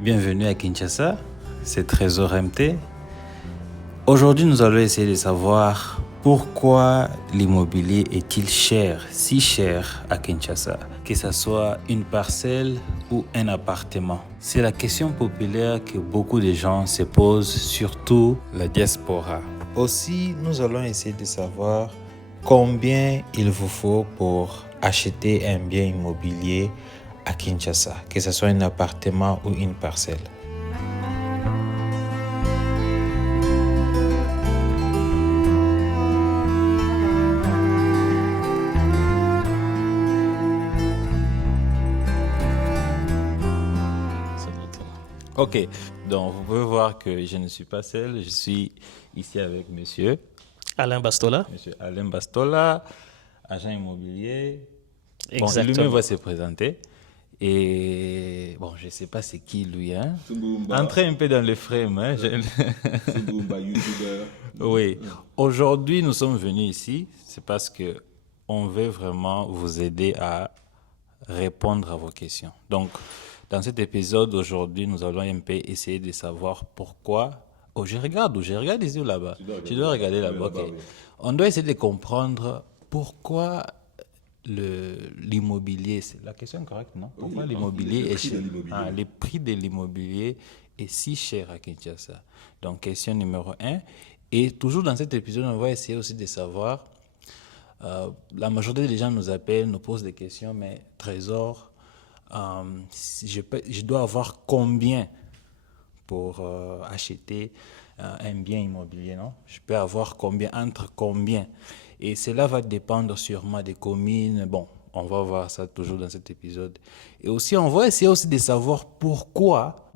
Bienvenue à Kinshasa, c'est Trésor MT. Aujourd'hui, nous allons essayer de savoir pourquoi l'immobilier est-il cher, si cher à Kinshasa, que ce soit une parcelle ou un appartement. C'est la question populaire que beaucoup de gens se posent, surtout la diaspora. Aussi, nous allons essayer de savoir combien il vous faut pour acheter un bien immobilier à Kinshasa, que ce soit un appartement ou une parcelle. Ok, donc vous pouvez voir que je ne suis pas seul, je suis ici avec monsieur Alain Bastola. Alain Bastola, agent immobilier. Bon, Exactement. lui-même va se présenter. Et bon, je ne sais pas c'est qui lui, hein. Entrez un peu dans le frame, hein. YouTuber. Oui. Aujourd'hui, nous sommes venus ici, c'est parce que on veut vraiment vous aider à répondre à vos questions. Donc, dans cet épisode aujourd'hui, nous allons un peu essayer de savoir pourquoi. Oh, je regarde ici ou là-bas. Je dois regarder là-bas. Ok. Oui. On doit essayer de comprendre pourquoi l'immobilier, c'est la question est correcte, non? Pourquoi l'immobilier le est prix de cher? l'immobilier. Le prix de l'immobilier est si cher à Kinshasa. Donc, question numéro 1. Et toujours dans cet épisode, on va essayer aussi de savoir, la majorité des gens nous appellent, nous posent des questions, mais Trésor, je dois avoir combien pour acheter un bien immobilier, non? Je peux avoir combien, entre combien? Et cela va dépendre sûrement des communes. Bon, on va voir ça toujours dans cet épisode. Et aussi, on va essayer aussi de savoir pourquoi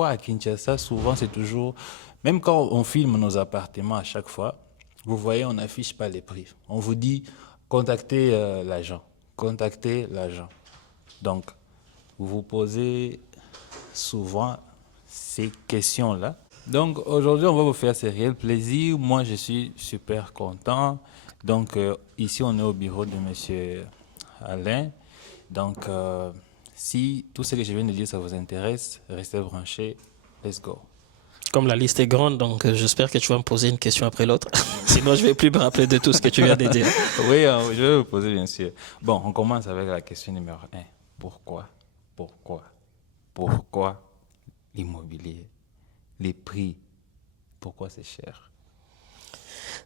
à Kinshasa, souvent c'est toujours, même quand on filme nos appartements à chaque fois, vous voyez, on n'affiche pas les prix. On vous dit, contactez contactez l'agent. Donc, vous vous posez souvent ces questions-là. Donc aujourd'hui, on va vous faire ce réel plaisir. Moi, je suis super content. Donc ici, on est au bureau de Monsieur Alain. Donc si tout ce que je viens de dire, ça vous intéresse, restez branchés. Let's go. Comme la liste est grande, donc j'espère que tu vas me poser une question après l'autre. Sinon, je ne vais plus me rappeler de tout ce que tu viens de dire. Oui, je vais vous poser bien sûr. Bon, on commence avec la question numéro 1. Pourquoi l'immobilier? Les prix, pourquoi c'est cher?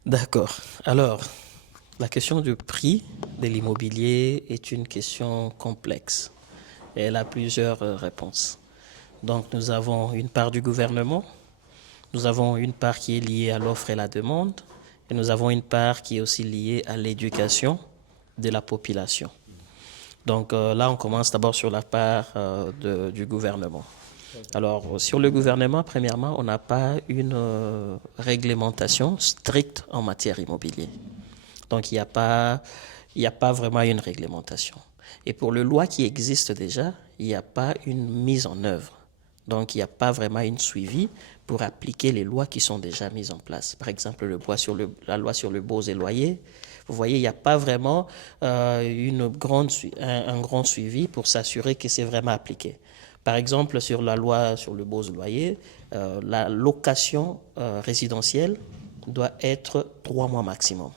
D'accord. Alors, la question du prix de l'immobilier est une question complexe. Et elle a plusieurs réponses. Donc, nous avons une part du gouvernement, nous avons une part qui est liée à l'offre et la demande, et nous avons une part qui est aussi liée à l'éducation de la population. Donc là, on commence d'abord sur la part du gouvernement. Alors, sur le gouvernement, premièrement, on n'a pas une réglementation stricte en matière immobilière. Donc, il n'y a pas vraiment une réglementation. Et pour les lois qui existent déjà, il n'y a pas une mise en œuvre. Donc, il n'y a pas vraiment une suivi pour appliquer les lois qui sont déjà mises en place. Par exemple, la loi sur le baux et loyers. Vous voyez, il n'y a pas vraiment un grand suivi pour s'assurer que c'est vraiment appliqué. Par exemple, sur la loi sur le baux et loyers, la location résidentielle doit être 3 mois maximum.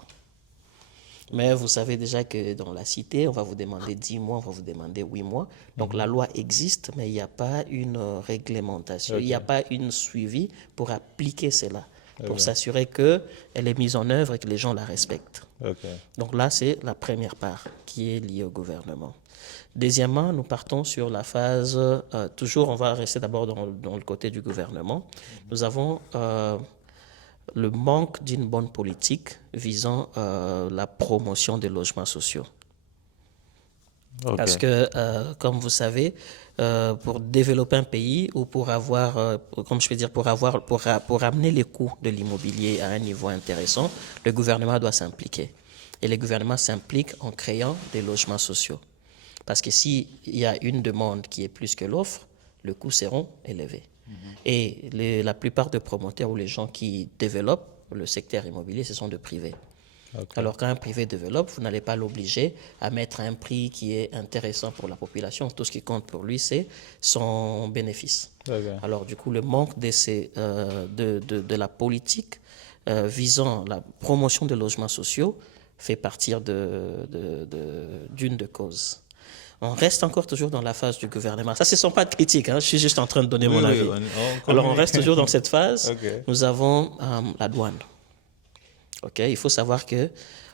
Mais vous savez déjà que dans la cité, on va vous demander 10 mois, on va vous demander 8 mois. Donc la loi existe, mais il n'y a pas une réglementation, il n'y a pas une suivi pour appliquer cela, pour s'assurer qu'elle est mise en œuvre et que les gens la respectent. Donc là, c'est la première part qui est liée au gouvernement. Deuxièmement, nous partons sur la phase, toujours on va rester d'abord dans le côté du gouvernement. Nous avons le manque d'une bonne politique visant la promotion des logements sociaux. Okay. Parce que, comme vous savez, pour développer un pays ou pour avoir, pour amener les coûts de l'immobilier à un niveau intéressant, le gouvernement doit s'impliquer. Et le gouvernement s'implique en créant des logements sociaux. Parce que s'il y a une demande qui est plus que l'offre, les coûts seront élevés. Et la plupart des promoteurs ou les gens qui développent le secteur immobilier, ce sont des privés. Ok. Alors quand un privé développe, vous n'allez pas l'obliger à mettre un prix qui est intéressant pour la population. Tout ce qui compte pour lui, c'est son bénéfice. Ok. Alors du coup, le manque de la politique visant la promotion des logements sociaux fait partir d'une des causes. On reste encore toujours dans la phase du gouvernement. Ça, ce ne sont pas de critiques, hein. Je suis juste en train de donner mon avis. Alors, on reste toujours dans cette phase. Ok. Nous avons la douane. Il faut savoir que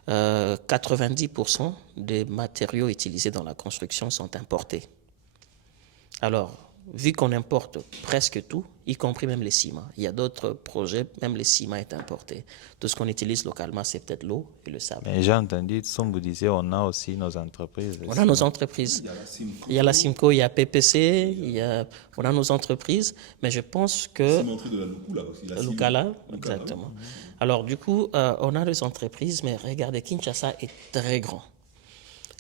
90% des matériaux utilisés dans la construction sont importés. Alors, vu qu'on importe presque tout, y compris même les ciments, il y a d'autres projets, même les ciments est importé. Tout ce qu'on utilise localement, c'est peut-être l'eau et le sable. Mais j'ai entendu, comme vous disiez, on a aussi nos entreprises. On a nos entreprises. Il y a la Simco, il y a PPC, on a nos entreprises, mais je pense que... Cimenterie de la Lukula aussi. La Lukala, exactement. Alors du coup, on a des entreprises, mais regardez, Kinshasa est très grand.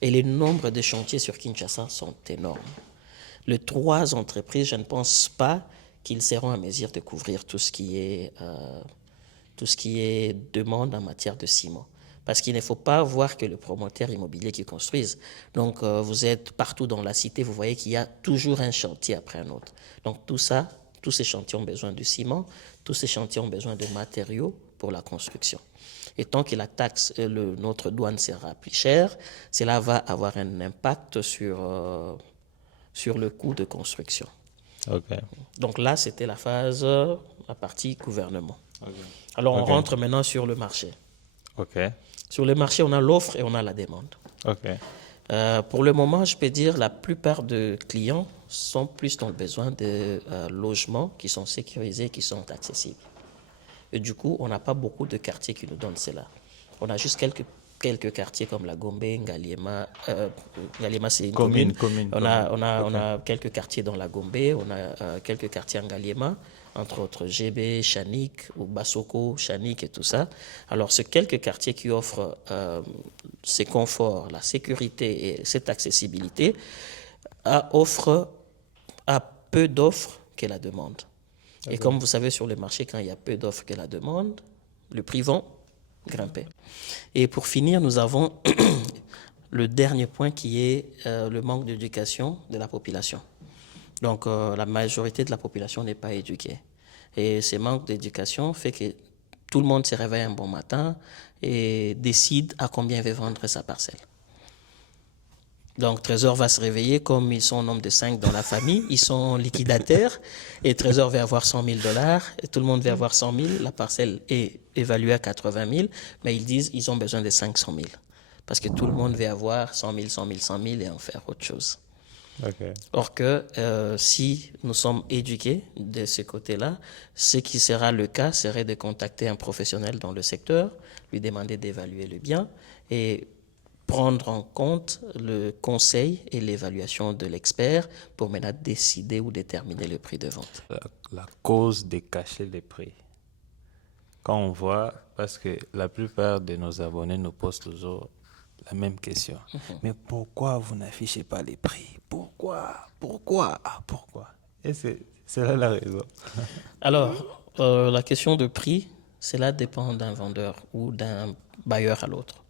Et les nombres de chantiers sur Kinshasa sont énormes. Les 3 entreprises, je ne pense pas qu'ils seront en mesure de couvrir tout ce qui est demande en matière de ciment. Parce qu'il ne faut pas voir que le promoteur immobilier qui construise. Donc, vous êtes partout dans la cité, vous voyez qu'il y a toujours un chantier après un autre. Donc, tous ces chantiers ont besoin de ciment, tous ces chantiers ont besoin de matériaux pour la construction. Et tant que la taxe, notre douane sera plus chère, cela va avoir un impact sur le coût de construction. Ok. Donc là, c'était la partie gouvernement. Okay. Alors, on rentre maintenant sur le marché. Ok. Sur le marché, on a l'offre et on a la demande. Ok. Pour le moment, je peux dire la plupart des clients sont plus dans le besoin de logements qui sont sécurisés, qui sont accessibles. Et du coup, on n'a pas beaucoup de quartiers qui nous donnent cela. On a juste quelques quartiers comme la Gombe, Ngaliema. Ngaliema, c'est une commune. On a quelques quartiers dans la Gombe, on a quelques quartiers en Ngaliema, entre autres GB, Chanik, ou Bassoko, Chanik et tout ça. Alors, ces quelques quartiers qui offrent ces conforts, la sécurité et cette accessibilité, offrent à peu d'offres que la demande. Okay. Et comme vous savez, sur le marché, quand il y a peu d'offres que la demande, le prix va grimper. Et pour finir, nous avons le dernier point qui est le manque d'éducation de la population. Donc, la majorité de la population n'est pas éduquée. Et ce manque d'éducation fait que tout le monde se réveille un bon matin et décide à combien il veut vendre sa parcelle. Donc, Trésor va se réveiller, comme ils sont au nombre de 5 dans la famille, ils sont liquidataires, et Trésor veut avoir $100,000, et tout le monde veut avoir 100,000, la parcelle est évaluée à 80,000, mais ils disent qu'ils ont besoin de 500,000, parce que tout le monde veut avoir 100,000, 100,000, 100,000 et en faire autre chose. Okay. Or que si nous sommes éduqués de ce côté-là, ce qui sera le cas serait de contacter un professionnel dans le secteur, lui demander d'évaluer le bien, et prendre en compte le conseil et l'évaluation de l'expert pour maintenant décider ou déterminer le prix de vente. La cause de cacher les prix. Quand on voit, parce que la plupart de nos abonnés nous posent toujours la même question. Mais pourquoi vous n'affichez pas les prix? Pourquoi? Et c'est là la raison. Alors, la question de prix, cela dépend d'un vendeur ou d'un bailleur à l'autre.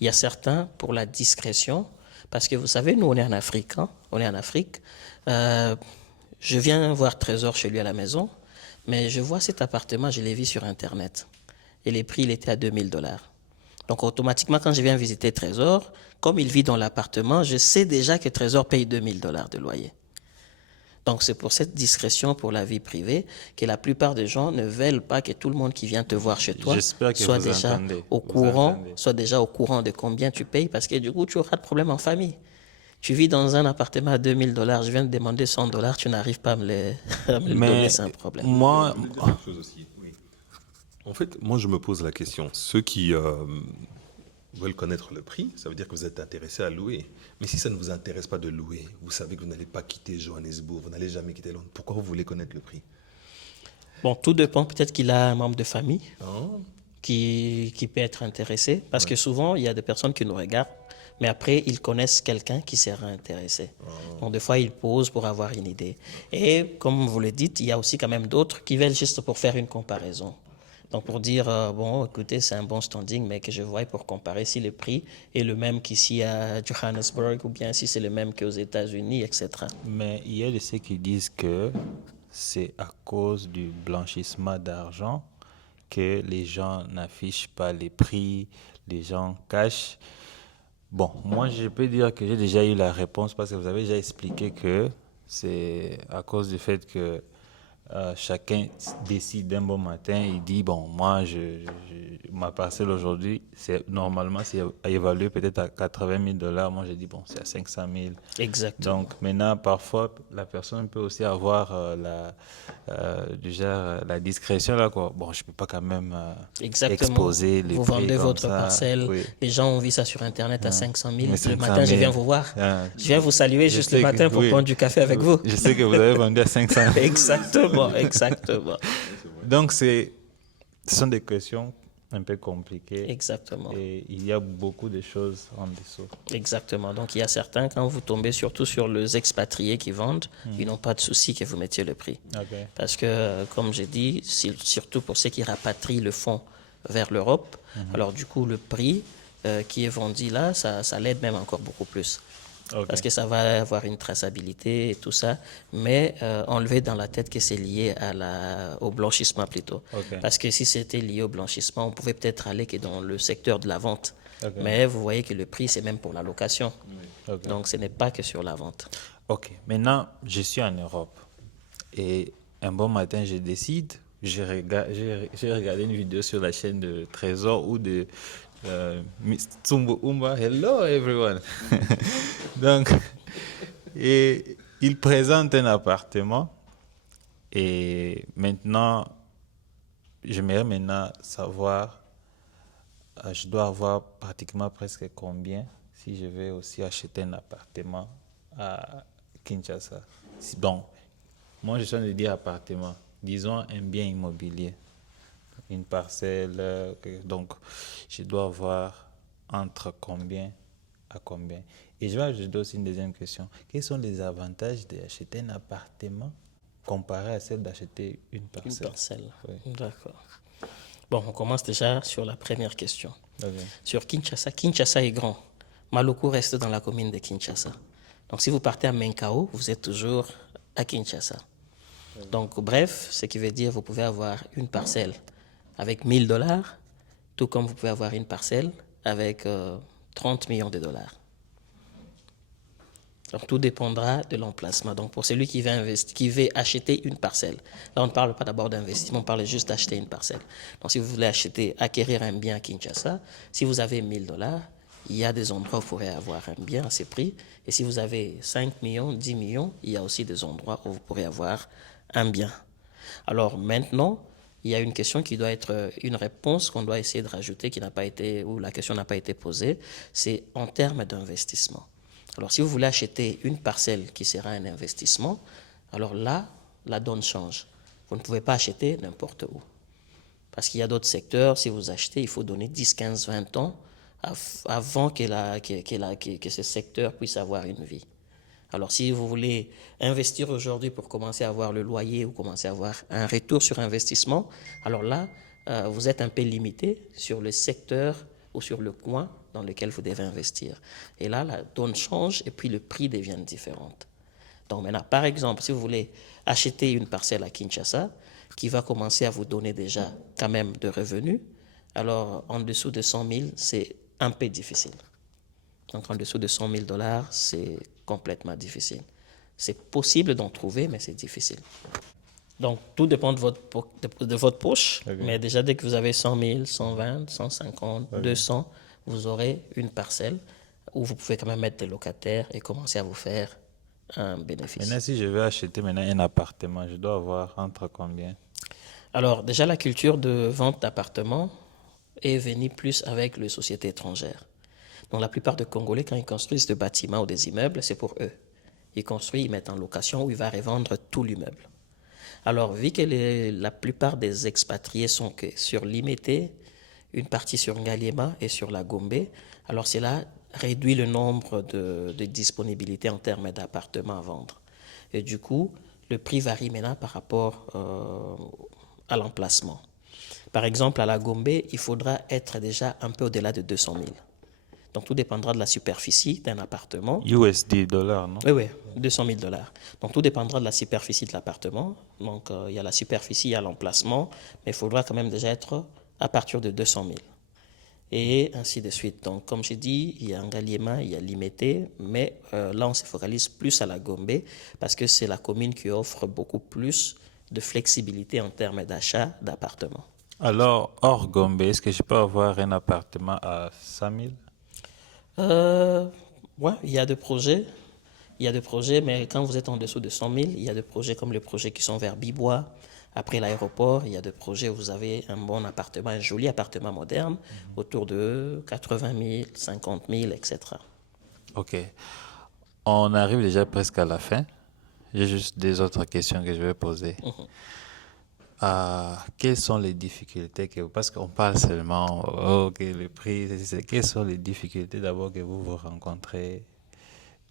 Il y a certains pour la discrétion, parce que vous savez, nous, on est en Afrique. Hein? On est en Afrique. Je viens voir Trésor chez lui à la maison, mais je vois cet appartement, je l'ai vu sur Internet. Et les prix, il était à $2,000. Donc, automatiquement, quand je viens visiter Trésor, comme il vit dans l'appartement, je sais déjà que Trésor paye $2,000 de loyer. Donc, c'est pour cette discrétion pour la vie privée que la plupart des gens ne veulent pas que tout le monde qui vient te voir chez toi soit déjà au courant de combien tu payes, parce que du coup, tu auras de problèmes en famille. Tu vis dans un appartement à $2,000, je viens de demander $100, tu n'arrives pas à me le donner, c'est un problème. Moi, en fait, moi, je me pose la question. Ceux qui veulent connaître le prix, ça veut dire que vous êtes intéressé à louer. Mais si ça ne vous intéresse pas de louer, vous savez que vous n'allez pas quitter Johannesburg, vous n'allez jamais quitter Londres. Pourquoi vous voulez connaître le prix? Bon, tout dépend. Peut-être qu'il a un membre de famille qui peut être intéressé. Parce que souvent, il y a des personnes qui nous regardent, mais après, ils connaissent quelqu'un qui sera intéressé. Donc, des fois, ils posent pour avoir une idée. Et comme vous le dites, il y a aussi quand même d'autres qui veulent juste pour faire une comparaison. Donc pour dire, bon, écoutez, c'est un bon standing, mais que je vois pour comparer si le prix est le même qu'ici à Johannesburg ou bien si c'est le même qu'aux États-Unis, etc. Mais il y a de ceux qui disent que c'est à cause du blanchissement d'argent que les gens n'affichent pas les prix, les gens cachent. Bon, moi je peux dire que j'ai déjà eu la réponse parce que vous avez déjà expliqué que c'est à cause du fait que chacun décide d'un bon matin, il dit, bon, moi, ma parcelle aujourd'hui, normalement, c'est évalué peut-être à 80 000 dollars. Moi, j'ai dit, bon, c'est à 500 000. Exactement. Donc, maintenant, parfois, la personne peut aussi avoir la discrétion, là, quoi. Bon, je ne peux pas quand même Exactement. exposer les Vous prix vendez comme votre ça. parcelle, Oui. les gens ont vu ça sur Internet à 500 000. Mais Le 500 matin, je 000. viens vous voir. Je viens vous saluer Je juste sais le que- matin pour oui. prendre du café avec vous. Je sais que vous avez vendu à 500 000. Exactement, exactement. Donc, ce sont des questions un peu compliquées. Exactement. Et il y a beaucoup de choses en dessous. Exactement. Donc, il y a certains, quand vous tombez surtout sur les expatriés qui vendent, ils n'ont pas de souci que vous mettiez le prix. Ok. Parce que, comme j'ai dit, surtout pour ceux qui rapatrient le fonds vers l'Europe, alors du coup, le prix qui est vendu là, ça l'aide même encore beaucoup plus. Ok. Parce que ça va avoir une traçabilité et tout ça, mais enlever dans la tête que c'est lié au blanchissement plutôt. Ok. Parce que si c'était lié au blanchissement, on pouvait peut-être aller que dans le secteur de la vente. Ok. Mais vous voyez que le prix, c'est même pour la location. Ok. Donc, ce n'est pas que sur la vente. Ok. Maintenant, je suis en Europe. Et un bon matin, je décide. J'ai regardé une vidéo sur la chaîne de Trésor ou de Miss Tsumbo Umba. Hello, everyone. Donc, et il présente un appartement. Et maintenant, j'aimerais maintenant savoir, je dois avoir pratiquement presque combien si je vais aussi acheter un appartement à Kinshasa. Donc, moi je suis en train de dire appartement, disons un bien immobilier, une parcelle, donc je dois avoir entre combien à combien. Et je vais ajouter aussi une deuxième question. Quels sont les avantages d'acheter un appartement comparé à celle d'acheter une Une parcelle? parcelle. Oui. D'accord. Bon, on commence déjà sur la première question. Ok. Sur Kinshasa, Kinshasa est grand. Maluku reste dans la commune de Kinshasa. Donc, si vous partez à Menkao, vous êtes toujours à Kinshasa. Donc, bref, ce qui veut dire vous pouvez avoir une parcelle avec 1 000 dollars, tout comme vous pouvez avoir une parcelle avec 30 millions de dollars. Donc, tout dépendra de l'emplacement. Donc, pour celui qui veut acheter une parcelle, là, on ne parle pas d'abord d'investissement, on parle juste d'acheter une parcelle. Donc, si vous voulez acquérir un bien à Kinshasa, si vous avez 1 000 dollars, il y a des endroits où vous pourrez avoir un bien à ces prix. Et si vous avez 5 millions, 10 millions, il y a aussi des endroits où vous pourrez avoir un bien. Alors, maintenant, il y a une question qui doit être une réponse qu'on doit essayer de rajouter, où la question n'a pas été posée, c'est en termes d'investissement. Alors, si vous voulez acheter une parcelle qui sera un investissement, alors là, la donne change. Vous ne pouvez pas acheter n'importe où. Parce qu'il y a d'autres secteurs, si vous achetez, il faut donner 10, 15, 20 ans avant que ce secteur puisse avoir une vie. Alors, si vous voulez investir aujourd'hui pour commencer à avoir le loyer ou commencer à avoir un retour sur investissement, alors là, vous êtes un peu limité sur le secteur ou sur le coin dans lequel vous devez investir. Et là, la donne change et puis le prix devient différent. Donc maintenant, par exemple, si vous voulez acheter une parcelle à Kinshasa qui va commencer à vous donner déjà quand même de revenus, alors en dessous de 100 000, c'est un peu difficile. Donc en dessous de 100 000 dollars, c'est complètement difficile. C'est possible d'en trouver, mais c'est difficile. Donc tout dépend de votre poche, Okay. mais déjà dès que vous avez 100 000, 120, 150, okay. 200, vous aurez une parcelle où vous pouvez quand même mettre des locataires et commencer à vous faire un bénéfice. Maintenant, si je veux acheter maintenant un appartement, je dois avoir entre combien? Alors déjà, la culture de vente d'appartements est venue plus avec les sociétés étrangères. Donc la plupart des Congolais, quand ils construisent des bâtiments ou des immeubles, c'est pour eux. Ils construisent, ils mettent en location ou ils vont revendre tout l'immeuble. Alors, vu que la plupart des expatriés sont que sur Limete, une partie sur Ngaliema et sur la Gombe, alors cela réduit le nombre de disponibilités en termes d'appartements à vendre. Et du coup, le prix varie maintenant par rapport à l'emplacement. Par exemple, à la Gombe, il faudra être déjà un peu au-delà de 200 000. Donc, tout dépendra de la superficie d'un appartement. USD, dollars, non? Oui, oui, 200 000 dollars. Donc, tout dépendra de la superficie de l'appartement. Donc, il y a la superficie, il y a l'emplacement, mais il faudra quand même déjà être à partir de 200 000. Et ainsi de suite. Donc, comme j'ai dit, il y a Ngaliema, il y a Limete, mais là, on se focalise plus à la Gombe parce que c'est la commune qui offre beaucoup plus de flexibilité en termes d'achat d'appartements. Alors, hors Gombe, est-ce que je peux avoir un appartement à 100 000? Ouais, il y a des projets. Il y a des projets, mais quand vous êtes en dessous de 100 000, il y a des projets comme les projets qui sont vers Bibois, après l'aéroport. Il y a des projets où vous avez un bon appartement, un joli appartement moderne, autour de 80 000, 50 000, etc. Ok. On arrive déjà presque à la fin. J'ai juste des autres questions que je vais poser. Quelles sont les difficultés que vous... Parce qu'on parle seulement, ok, le prix, quelles sont les difficultés d'abord que vous rencontrez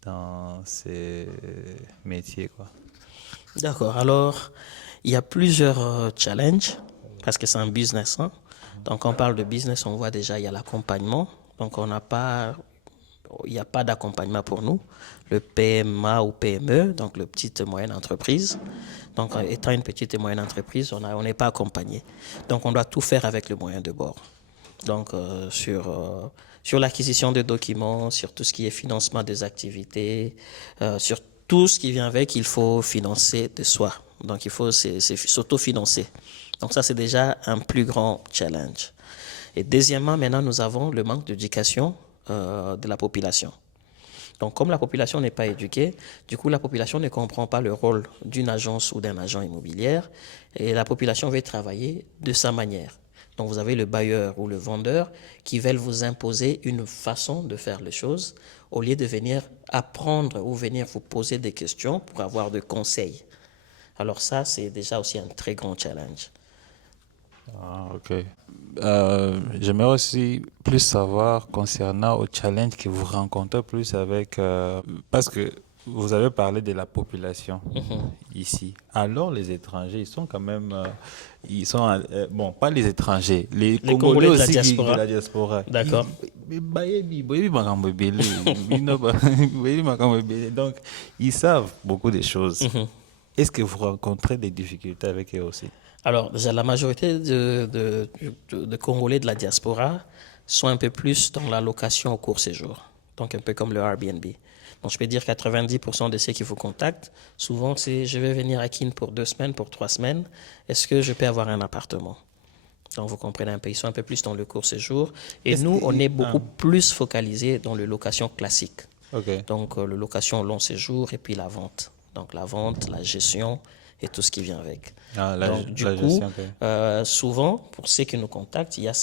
dans ces métiers, quoi? D'accord. Alors, il y a plusieurs challenges parce que c'est un business, hein. Donc, quand on parle de business, on voit déjà, il y a l'accompagnement. Donc, il n'y a pas d'accompagnement pour nous. Le PMA ou PME, donc le petite et moyenne entreprise. Donc, étant une petite et moyenne entreprise, on n'est pas accompagné. Donc, on doit tout faire avec le moyen de bord. Donc, sur l'acquisition de documents, sur tout ce qui est financement des activités, sur tout ce qui vient avec, il faut financer de soi. Donc, il faut s'autofinancer. Donc, ça, c'est déjà un plus grand challenge. Et deuxièmement, maintenant, nous avons le manque d'éducation de la population. Donc, comme la population n'est pas éduquée, du coup, la population ne comprend pas le rôle d'une agence ou d'un agent immobilier et la population veut travailler de sa manière. Donc, vous avez le bailleur ou le vendeur qui veulent vous imposer une façon de faire les choses au lieu de venir apprendre ou venir vous poser des questions pour avoir des conseils. Alors ça, c'est déjà aussi un très grand challenge. Ah, ok. J'aimerais aussi plus savoir concernant au challenge que vous rencontrez plus avec... parce que vous avez parlé de la population ici. Alors les étrangers, ils sont quand même... ils sont... bon, pas les étrangers. Les Congolais Congolais de la aussi diaspora. de la diaspora. D'accord. Donc, ils savent beaucoup de choses. Est-ce que vous rencontrez des difficultés avec eux aussi? Alors, déjà, la majorité de Congolais de la diaspora sont un peu plus dans la location au court séjour, donc un peu comme le Airbnb. Donc, je peux dire 90% de ceux qui vous contactent, souvent, c'est je vais venir à Kin pour 2 semaines, pour 3 semaines. Est-ce que je peux avoir un appartement? Donc, vous comprenez un peu, ils sont un peu plus dans le court séjour. Et nous, on est beaucoup plus focalisé dans le location classique. Ok. Donc, le location long séjour et puis la vente. Donc, la vente, la gestion et tout ce qui vient avec. Donc, du coup, souvent, pour ceux qui nous contactent, il y a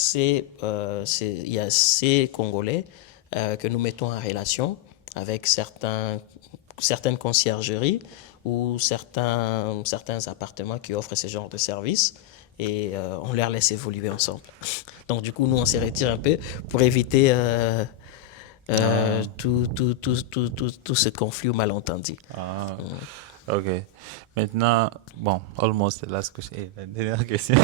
ces Congolais que nous mettons en relation avec certaines conciergeries ou certains appartements qui offrent ce genre de services et on leur laisse évoluer ensemble. Donc, du coup, nous, on se retire un peu pour éviter tout ce conflit ou malentendu. Ok. Maintenant, bon, almost the last question. La dernière question.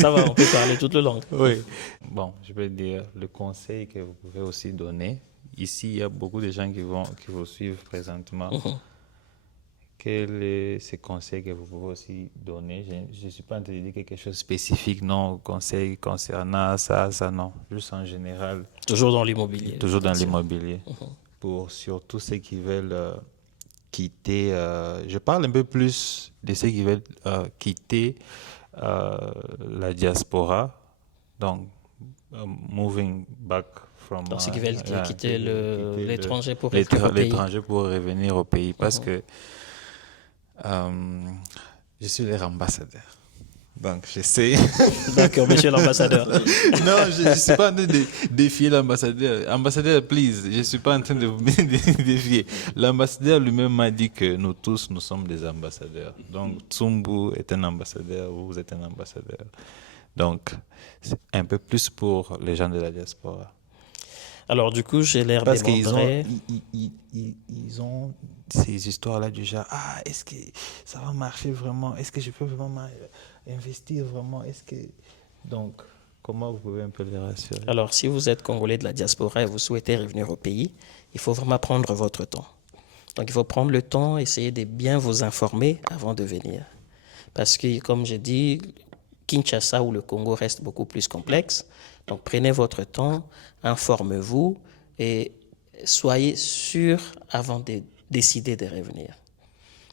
Ça va, on peut parler toute la langue. Oui. Bon, je peux dire le conseil que vous pouvez aussi donner. Ici, il y a beaucoup de gens qui vous suivent présentement. Quel est ce conseil que vous pouvez aussi donner? Je ne suis pas en train de dire quelque chose de spécifique, non, conseil concernant ça, non. Juste en général. Toujours dans l'immobilier. Toujours dans l'immobilier. Pour surtout ceux qui veulent quitter, je parle un peu plus de ceux qui veulent quitter la diaspora, donc moving back from... Donc ceux qui veulent quitter l'étranger pour revenir au pays. L'étranger pour revenir au pays, parce que je suis leur ambassadeur. Donc, j'essaie. D'accord, monsieur l'ambassadeur. Non, je ne suis pas en train de défier l'ambassadeur. Ambassadeur, please, je ne suis pas en train de vous défier. L'ambassadeur lui-même m'a dit que nous tous, nous sommes des ambassadeurs. Donc, Tsumbu est un ambassadeur, vous êtes un ambassadeur. Donc, c'est un peu plus pour les gens de la diaspora. Alors, du coup, j'ai l'air de montrer... Ils ont ces histoires-là du genre, ah, est-ce que ça va marcher vraiment? Est-ce que je peux vraiment investir vraiment? Est-ce que... Donc, comment vous pouvez un peu les rassurer? Alors, si vous êtes Congolais de la diaspora et vous souhaitez revenir au pays, il faut vraiment prendre votre temps. Donc, il faut prendre le temps, essayer de bien vous informer avant de venir. Parce que, comme j'ai dit, Kinshasa ou le Congo reste beaucoup plus complexe. Donc, prenez votre temps, informez-vous et soyez sûr avant de décider de revenir.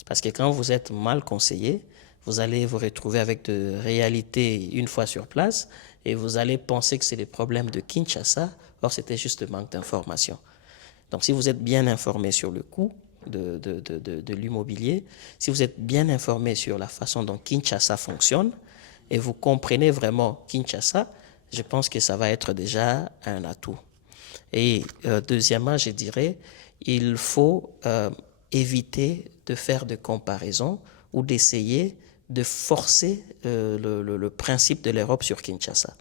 Parce que quand vous êtes mal conseillé, vous allez vous retrouver avec de réalités une fois sur place et vous allez penser que c'est des problèmes de Kinshasa, or c'était juste un manque d'information. Donc si vous êtes bien informé sur le coût de l'immobilier, si vous êtes bien informé sur la façon dont Kinshasa fonctionne et vous comprenez vraiment Kinshasa, je pense que ça va être déjà un atout. Et deuxièmement, je dirais, il faut éviter de faire de comparaisons ou d'essayer de forcer le principe de l'Europe sur Kinshasa.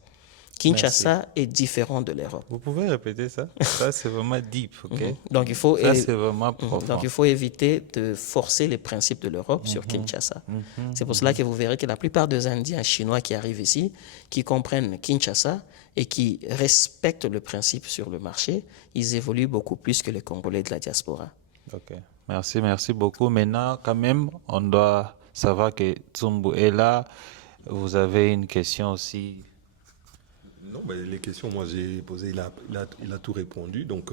Kinshasa est différent de l'Europe. Vous pouvez répéter ça? Ça, c'est vraiment deep, ok? Donc, il faut, Ça, c'est vraiment profond. donc il faut éviter de forcer les principes de l'Europe sur Kinshasa. C'est pour cela que vous verrez que la plupart des Indiens chinois qui arrivent ici, qui comprennent Kinshasa et qui respectent le principe sur le marché, ils évoluent beaucoup plus que les Congolais de la diaspora. Ok, merci beaucoup. Maintenant, quand même, on doit savoir que Tsumbu est là. Vous avez une question aussi. Non, mais les questions, moi j'ai posé, il a tout répondu. Donc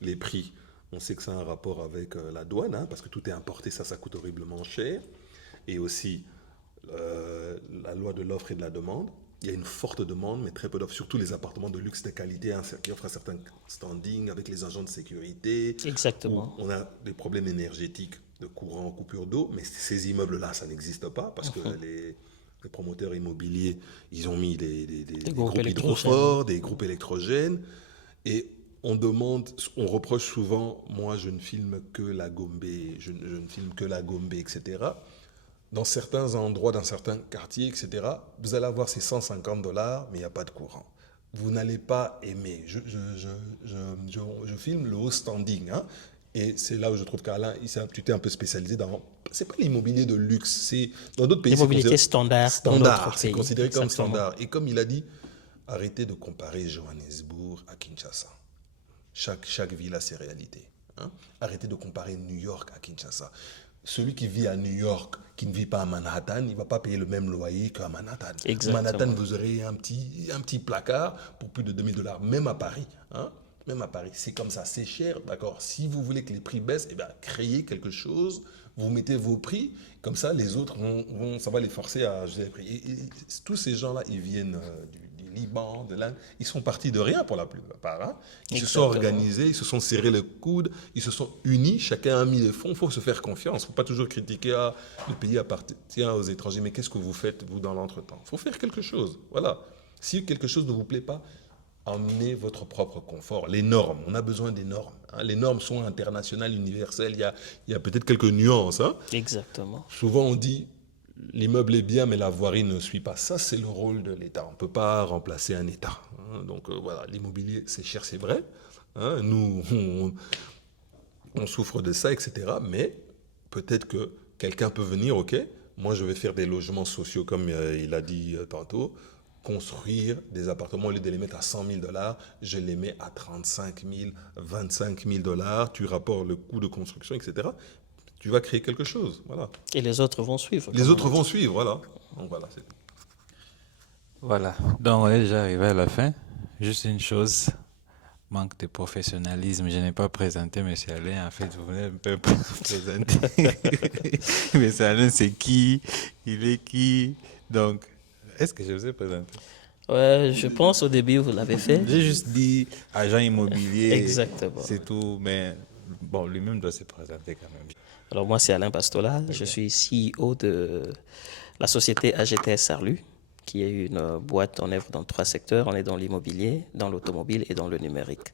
les prix, on sait que ça a un rapport avec la douane, hein, parce que tout est importé, ça coûte horriblement cher. Et aussi la loi de l'offre et de la demande. Il y a une forte demande, mais très peu d'offres, surtout les appartements de luxe de qualité, hein, qui offrent un certain standing avec les agents de sécurité. Exactement. On a des problèmes énergétiques de courant, coupure d'eau, mais ces immeubles-là, ça n'existe pas parce que les promoteurs immobiliers, ils ont mis des groupes hydroforts, des groupes électrogènes. Et on demande, on reproche souvent, moi je ne filme que la Gombe, je ne filme que la Gombe, etc. Dans certains endroits, dans certains quartiers, etc., vous allez avoir ces $150, mais il n'y a pas de courant. Vous n'allez pas aimer. Je filme le haut standing, hein, et c'est là où je trouve qu'Alain, tu t'es un peu spécialisé dans... C'est pas l'immobilier de luxe, c'est... Dans d'autres pays, l'immobilier standard. C'est considéré comme standard. Et comme il a dit, arrêtez de comparer Johannesburg à Kinshasa. Chaque ville a ses réalités. Hein. Arrêtez de comparer New York à Kinshasa. Celui qui vit à New York, qui ne vit pas à Manhattan, il ne va pas payer le même loyer qu'à Manhattan. Exactement. Manhattan, vous aurez un petit placard pour plus de $2000, même à Paris. Hein? Même à Paris. C'est comme ça, c'est cher, d'accord. Si vous voulez que les prix baissent, eh bien, créez quelque chose, vous mettez vos prix, comme ça, les autres, ça va les forcer à ajuster les prix. Et tous ces gens-là, ils viennent du Liban, de l'Inde, ils sont partis de rien pour la plupart. Hein. Ils se sont organisés, ils se sont serrés le coude, ils se sont unis, chacun a mis les fonds, il faut se faire confiance. Il ne faut pas toujours critiquer, le pays appartient aux étrangers, mais qu'est-ce que vous faites, vous, dans l'entretemps? Il faut faire quelque chose, voilà. Si quelque chose ne vous plaît pas, emmenez votre propre confort. Les normes, on a besoin des normes. Hein. Les normes sont internationales, universelles, il y a peut-être quelques nuances. Hein. Exactement. Souvent on dit, l'immeuble est bien, mais la voirie ne suit pas. Ça, c'est le rôle de l'État. On ne peut pas remplacer un État. Hein. Donc voilà, l'immobilier, c'est cher, c'est vrai. Hein. Nous, on souffre de ça, etc. Mais peut-être que quelqu'un peut venir, ok, moi je vais faire des logements sociaux, comme il a dit tantôt, construire des appartements, au lieu de les mettre à $100 000, je les mets à 35 000, 25 000, tu rapportes le coût de construction, etc. Tu vas créer quelque chose, voilà. Et les autres vont suivre. Les autres vont suivre, voilà. Donc voilà, c'est tout. Voilà, donc on est déjà arrivé à la fin. Juste une chose, manque de professionnalisme. Je n'ai pas présenté M. Alain, en fait, vous venez un peu présenter. M. Alain, c'est qui? Il est qui? Donc, est-ce que je vous ai présenté? Ouais, je pense au début, vous l'avez fait. J'ai juste dit agent immobilier. Exactement. C'est tout, mais bon, lui-même doit se présenter quand même. Alors moi, c'est Alain Pastola. Okay. Je suis CEO de la société AGTS Sarlu, qui est une boîte en œuvre dans 3 secteurs. On est dans l'immobilier, dans l'automobile et dans le numérique.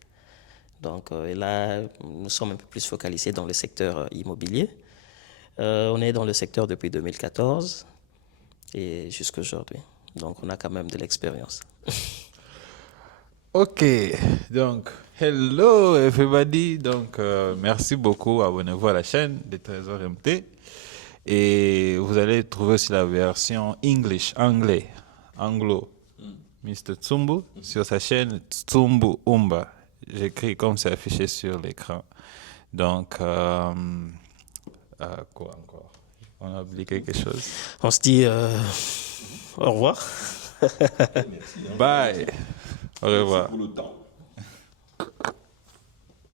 Donc et là, nous sommes un peu plus focalisés dans le secteur immobilier. On est dans le secteur depuis 2014 et jusqu'à aujourd'hui. Donc on a quand même de l'expérience. Ok, donc, hello everybody. Donc, merci beaucoup. Abonnez-vous à la chaîne des Trésors MT. Et vous allez trouver aussi la version English, anglais, anglo, Mr. Tsumbu, sur sa chaîne Tsumbu Umba. J'écris comme c'est affiché sur l'écran. Donc, quoi encore? On a oublié quelque chose. On se dit au revoir. Bye. Au revoir. Pour le temps.